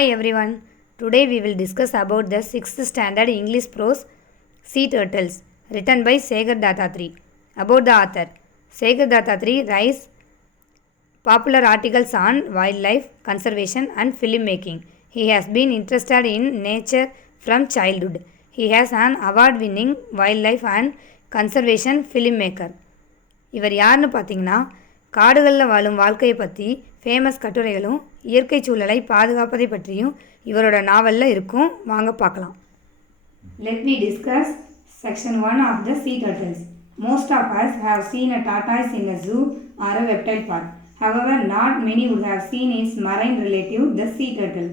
Hi everyone. Today we will discuss about the 6th standard English prose Sea Turtles written by Segar Dattatri. About the author. Segar Dattatri writes popular articles on wildlife conservation and filmmaking. He has been interested in nature from childhood. He has an award-winning wildlife and conservation filmmaker. இவர் யாருன்னு பார்த்தீங்கன்னா காடுகளில் வாழும் வாழ்க்கையை பற்றி famous கட்டுரைகளும் இயற்கை சூழலை பாதுகாப்பதை பற்றியும் இவரோட நாவலில் இருக்கும். வாங்க பார்க்கலாம். Let me discuss section 1 of the sea turtles. Most of us have seen a tortoise in a zoo or a reptile park. However, not many would have seen its marine relative, the sea turtle.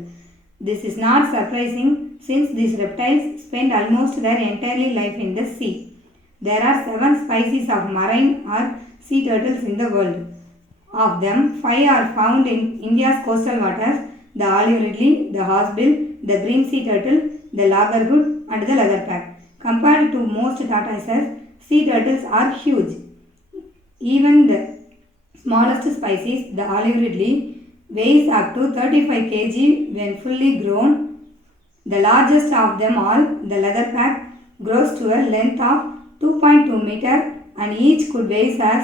This is not surprising since these reptiles spend almost their entire life in the sea. There are 7 species of marine or sea turtles in the world. Of them, 5 are found in India's coastal waters: the olive ridley, the horsebill, the green sea turtle, the loggerhead, and the leatherback. Compared to most tortoises, sea turtles are huge. Even the smallest species, the olive ridley, weighs up to 35 kg when fully grown. The largest of them all, the leatherback, grows to a length of 2.2 meter and each could weigh as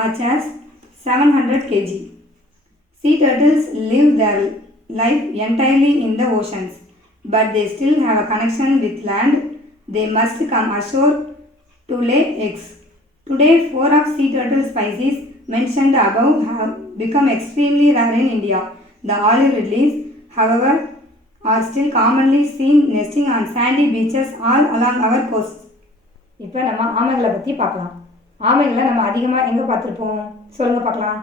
much as 700 kg. Sea turtles live their life entirely in the oceans, but they still have a connection with land. They must come ashore to lay eggs. Today, 4 of sea turtle species mentioned above have become extremely rare in India. The olive ridleys, however, are still commonly seen nesting on sandy beaches all along our coasts. இப்போ நம்ம ஆமைகளை பற்றி பார்க்கலாம். ஆமைகளை நம்ம அதிகமாக எங்கே பார்த்துருப்போம் சொல்லுங்கள் பார்க்கலாம்.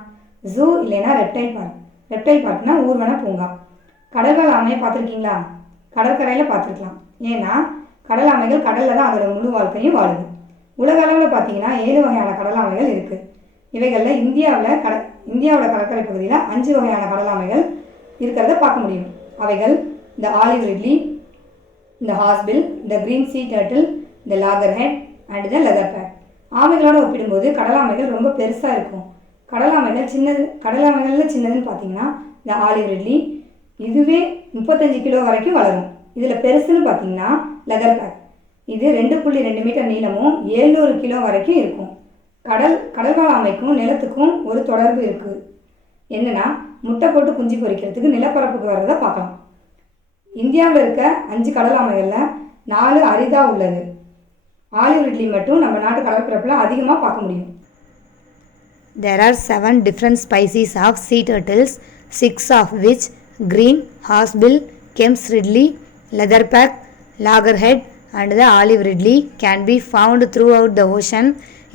ஜூ இல்லைன்னா ரெப்டைல் பார்க். ரெப்டைல் பார்க்னா ஊர்வன பூங்கா. கடல்வாழ் ஆமையை பார்த்துருக்கீங்களா? கடற்கரையில் பார்த்துருக்கலாம். ஏன்னா கடல் ஆமைகள் கடலில் தான் அதோட முழு வாழ்க்கையும் வாழுது. உலக அளவில் பார்த்தீங்கன்னா 7 வகையான கடல் ஆமைகள் இருக்குது. இவைகளில் இந்தியாவோட கடற்கரை பகுதியில் 5 வகையான கடல் ஆமைகள் இருக்கிறத பார்க்க முடியும். அவைகள் இந்த ஆலிவ் ரிட்லி, இந்த ஹார்ஸ்பில், இந்த கிரீன் சீ டர்ட்டில், இந்த லாகர்ஹெட் அண்ட் த லெதர்பேக். ஆமைகளோடு ஒப்பிடும்போது கடலாமைகள் ரொம்ப பெருசாக இருக்கும். கடலாமைகளில் சின்னதுன்னு பார்த்தீங்கன்னா இந்த ஆலிவ் ரிட்லி, இதுவே 35 கிலோ வரைக்கும் வளரும். இதில் பெருசுன்னு பார்த்தீங்கன்னா லெதர்பேக், இது 2.2 மீட்டர் நீளமும் 700 கிலோ வரைக்கும் இருக்கும். கடல்வாழ் ஆமைக்கும் நிலத்துக்கும் ஒரு தொடர்பு இருக்குது. என்னென்னா முட்டை போட்டு குஞ்சு பொரிக்கிறதுக்கு நிலப்பரப்புக்கு வர்றதை பார்க்கலாம். இந்தியாவில் இருக்க 5 கடல் ஆமைகளில் 4 அரிதாக உள்ளது. ஆலிவ் ரிட்லி மட்டும் நம்ம நாட்டு கடற்பரப்பில் அதிகமாக பார்க்க முடியும். There are 7 different species of sea turtles, 6 of which green, horsebill, Kemp's ridley, leatherback, loggerhead and the olive ridley can be found throughout the ocean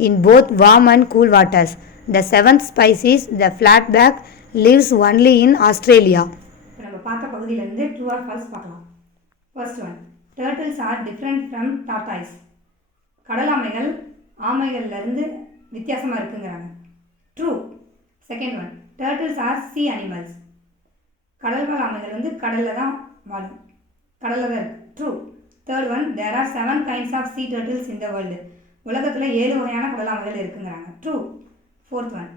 in both warm and cool waters. The 7th species, the flatback, lives only in Australia. இப்போ நம்ம பார்த்த பகுதியிலேருந்து true R false பார்க்கலாம். First one, turtles are different from tortoise. கடல் ஆமைகள் ஆமைகள்லேருந்து வித்தியாசமாக இருக்குங்கிறாங்க. True. Second one, turtles are sea animals. கடல்வாழ் ஆமைகள் கடலில் தான் வாழும், கடலில் தான் இருக்குது. True. Third one, there are 7 kinds of sea turtles in the world. உலகத்தில் 7 வகையான கடல் ஆமைகள் இருக்குங்கிறாங்க. True. Fourth one,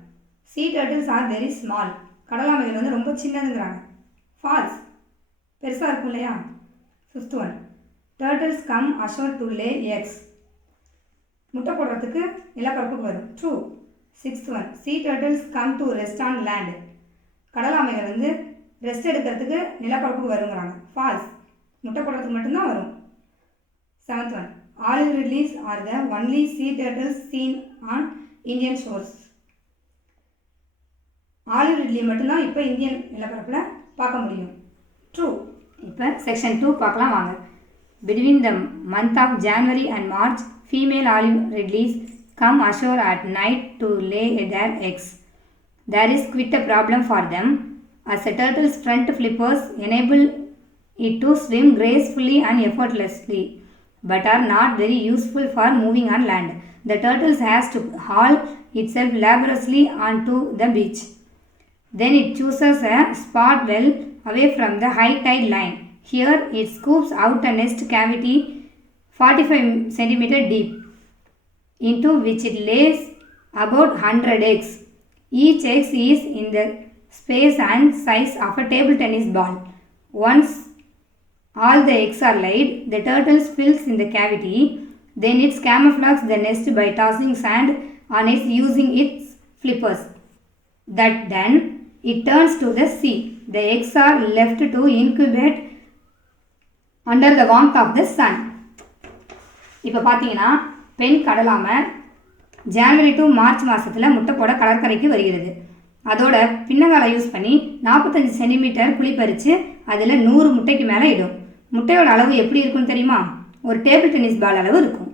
sea turtles are very small. கடல் ஆமைகள் ரொம்ப சின்னதுங்கிறாங்க. ஃபால்ஸ். பெருசாக இருக்கும் இல்லையா? Fifth one, turtles come ashore to lay eggs. முட்டை போடுறதுக்கு நிலப்பரப்புக்கு வரும். True. Sixth one, sea turtles come to rest on land. கடல் ஆமைகள் ரெஸ்ட் எடுக்கிறதுக்கு நிலப்பரப்புக்கு வருங்கிறாங்க. ஃபால்ஸ். முட்டை போடுறதுக்கு மட்டும்தான் வரும். Seventh one, olive ridleys are the only sea turtles seen on Indian shores. Olive ridley மட்டும்தான் இப்போ இந்தியன் நிலப்பரப்பில் பார்க்க முடியும். ட்ரூ. இப்போ செக்ஷன் 2 பார்க்கலாம் வாங்க. Between the month of January and March, female olive ridleys come ashore at night to lay their eggs. There is quite a problem for them, as a turtle's front flippers enable it to swim gracefully and effortlessly, but are not very useful for moving on land. The turtle has to haul itself laboriously onto the beach. Then it chooses a spot well away from the high tide line. Here it scoops out a nest cavity 45 cm deep, into which it lays about 100 eggs. Each egg is in the space and size of a table tennis ball. Once all the eggs are laid, the turtle fills in the cavity. Then it camouflages the nest by tossing sand on it using its flippers. That done, it turns to the sea. The eggs are left to incubate under the warmth of the sun. இப்போ பார்த்தீங்கன்னா பெண் கடலாமை January to March மாதத்தில் முட்டை போட கடற்கரைக்கு வருகிறது. அதோட பின்னங்காலை use பண்ணி 45 சென்டிமீட்டர் குழி பறித்து அதில் 100 முட்டைக்கு மேலே இடும். முட்டையோட அளவு எப்படி இருக்குன்னு தெரியுமா? ஒரு டேபிள் டென்னிஸ் பால் அளவு இருக்கும்.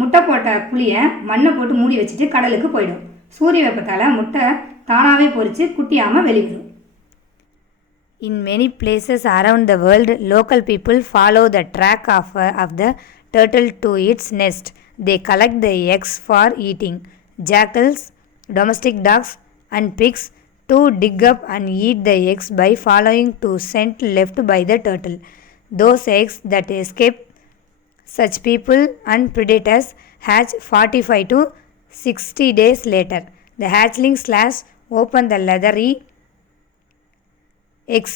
முட்டை போட்ட குழியை மண்ணை போட்டு மூடி வச்சுட்டு கடலுக்கு போயிடும். சூரிய வெப்பத்தால் முட்டை தானாகவே பொரித்து குட்டியாமல் வெளிவிடும். In many places around the world, local people follow the track of the turtle to its nest. They collect the eggs for eating. Jackals, domestic dogs, and pigs too dig up and eat the eggs by following to scent left by the turtle. Those eggs that escape such people and predators hatch 45 to 60 days later. The hatchlings slash open the leathery egg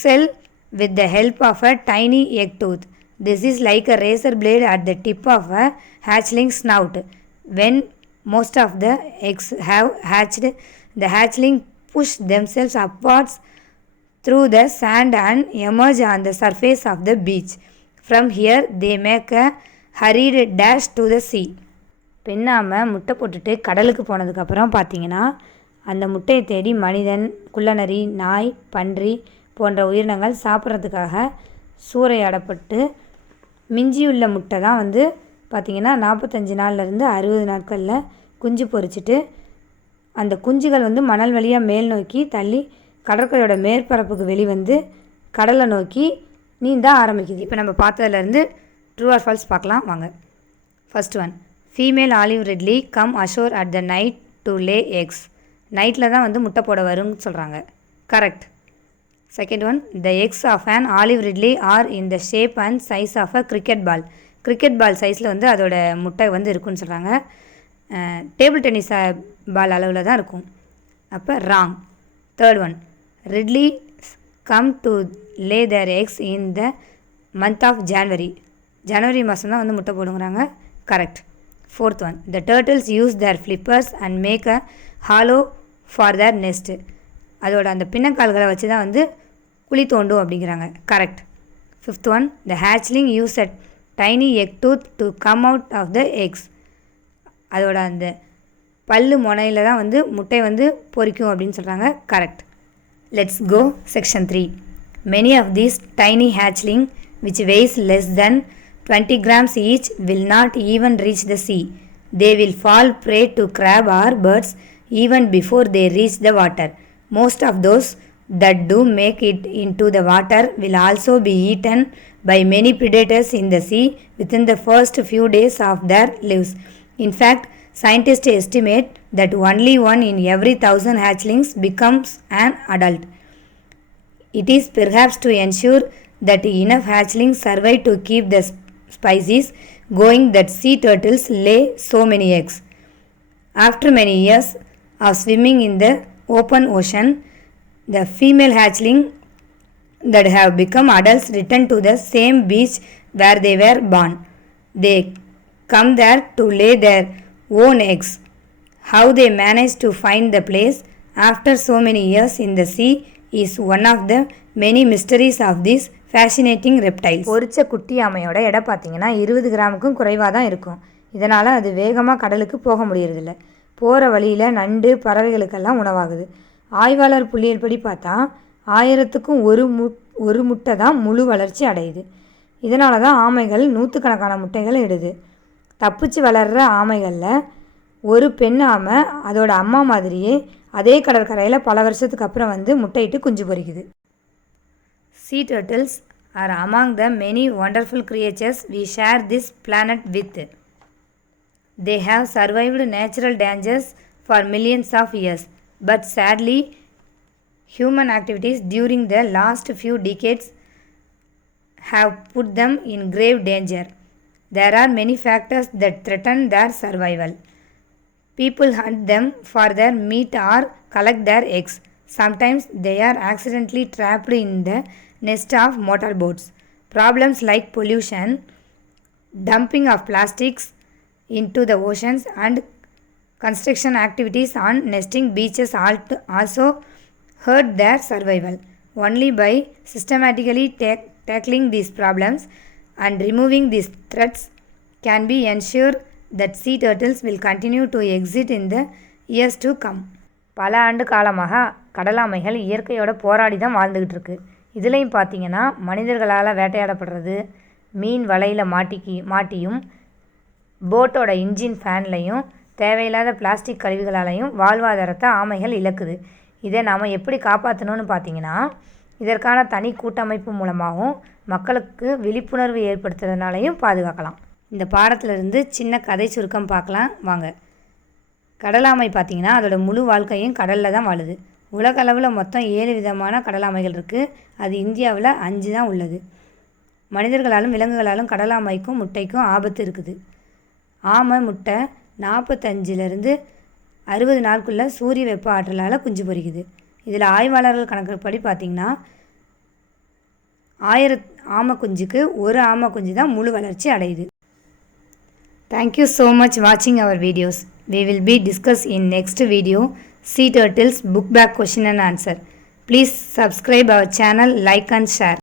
with the help of a tiny egg tooth. This is like a razor blade at the tip of a hatchling snout. When most of the eggs have hatched, the hatchling push themselves upwards through the sand and emerge on the surface of the beach. From here, they make a hurried dash to the sea. பெண்ணாமை முட்டை போட்டுட்டு கடலுக்கு போனதுக்கப்புறம் பார்த்தீங்கன்னா அந்த முட்டையை தேடி மனிதன், குள்ளநரி, நாய், பன்றி போன்ற உயிரினங்கள் சாப்பிட்றதுக்காக சூறையாடப்பட்டு மிஞ்சியுள்ள முட்டை தான் வந்து பார்த்திங்கன்னா 45 நாள்லேருந்து 60 நாட்களில் குஞ்சு பொரிச்சிட்டு அந்த குஞ்சுகள் வந்து மணல் வழியாக மேல் நோக்கி தள்ளி கடற்கரையோட மேற்பரப்புக்கு வெளிவந்து கடலை நோக்கி நீந்த ஆரம்பிக்குது. இப்போ நம்ம பார்த்ததுலேருந்து ட்ரூ ஆர் ஃபால்ஸ் பார்க்கலாம் வாங்க. First one, female olive ridley come ashore at the night to lay eggs. நைட்டில் தான் வந்து முட்டை போட வரும்னு சொல்கிறாங்க. Correct. Second one, the eggs of an olive ridley are in the shape and size of a cricket ball. Cricket ball சைஸில் வந்து அதோட முட்டை வந்து இருக்குன்னு சொல்கிறாங்க. டேபிள் டென்னிஸ் பால் அளவில் தான் இருக்கும். அப்போ wrong. Third one, ridley come to lay their eggs in the month of January. ஜனவரி மாதம் தான் வந்து முட்டை போடுங்கிறாங்க. Correct. Fourth one, the turtles use their flippers and make a hollow for their nest. அதோட அந்த பின்னக்கால்களை வச்சு தான் வந்து குழி தோண்டும் அப்படிங்கிறாங்க. Correct. Fifth one, the hatchling use a tiny egg tooth to come out of the eggs. அதோட அந்த பல்லு முனையில் தான் வந்து முட்டை வந்து பொரிக்கும் அப்படின்னு சொல்கிறாங்க. Correct. Let's go section 3. Many of these tiny hatchling which weighs less than 20 grams each will not even reach the sea. They will fall prey to crab or birds even before they reach the water. Most of those that do make it into the water will also be eaten by many predators in the sea within the first few days of their lives. In fact, scientists estimate that only 1 in every 1,000 hatchlings becomes an adult. It is perhaps to ensure that enough hatchlings survive to keep the species going that sea turtles lay so many eggs. After many years of swimming in the open ocean, the female hatchling that have become adults return to the same beach where they were born. They come there to lay their own eggs. How they manage to find the place after so many years in the sea is one of the many mysteries of these fascinating reptiles. பொரிச்ச குட்டி ஆமையோட எடை பார்த்தீங்கன்னா 20 கிராமுக்கும் குறைவாக தான் இருக்கும். இதனால் அது வேகமாக கடலுக்கு போக முடியறதில்ல. போகிற வழியில் நண்டு பறவைகளுக்கெல்லாம் உணவாகுது. ஆய்வாளர் புள்ளியல்படி பார்த்தா 1000க்கும் ஒரு முட்டை தான் முழு வளர்ச்சி அடையுது. இதனால தான் ஆமைகள் 100கணக்கான முட்டைகளை இடுது. தப்பிச்சு வளர்கிற ஆமைகளில் ஒரு பெண் ஆமை அதோட அம்மா மாதிரியே அதே கடற்கரையில் பல வருஷத்துக்கு அப்புறம் வந்து முட்டையிட்டு குஞ்சு பொரிக்குது. Sea turtles are among the many wonderful creatures we share this planet with. They have survived natural dangers for millions of years, but sadly, human activities during the last few decades have put them in grave danger. There are many factors that threaten their survival. People hunt them for their meat or collect their eggs. Sometimes they are accidentally trapped in the nest of motorboats. Problems like pollution, dumping of plastics into the oceans, and construction activities on nesting beaches also hurt their survival. Only by systematically tackling these problems and removing these threats can be ensured that sea turtles will continue to exist in the years to come. பல ஆண்டு காலமாக கடலாமைகள் இயற்கையோட போராடி தான் வாழ்ந்துக்கிட்டு இருக்கு. இதுலேயும் பார்த்தீங்கன்னா மனிதர்களால் வேட்டையாடப்படுறது, மீன் வலையில் மாட்டியும் போட்டோட இன்ஜின் ஃபேன்லையும் தேவையில்லாத பிளாஸ்டிக் கழிவுகளாலையும் வாழ்வாதாரத்தை ஆமைகள் இழக்குது. இதை நாம் எப்படி காப்பாற்றணும்னு பார்த்தீங்கன்னா இதற்கான தனி கூட்டமைப்பு மூலமாகவும் மக்களுக்கு விழிப்புணர்வு ஏற்படுத்துறதுனாலையும் பாதுகாக்கலாம். இந்த பாடத்திலிருந்து சின்ன கதை சுருக்கம் பார்க்கலாம் வாங்க. கடலாமை பார்த்திங்கன்னா அதோட முழு வாழ்க்கையும் கடலில் தான் வாழுது. உலகளவில் மொத்தம் 7 விதமான கடலாமைகள் இருக்குது. அது இந்தியாவில் 5 தான் உள்ளது. மனிதர்களாலும் விலங்குகளாலும் கடலாமைக்கும் முட்டைக்கும் ஆபத்து இருக்குது. ஆமை முட்டை 45லேருந்து 60 நாளுக்குள்ளே சூரிய வெப்ப ஆற்றலால் குஞ்சு பொரிக்குது. இதில் ஆய்வாளர்கள் கணக்குப்படி பார்த்திங்கன்னா 1000 ஆமை குஞ்சுக்கு ஒரு ஆமை குஞ்சு தான் முழு வளர்ச்சி அடையுது. Thank you so much watching our videos. We will be discuss in next video Sea Turtles book back question and answer. Please subscribe our channel, like and share.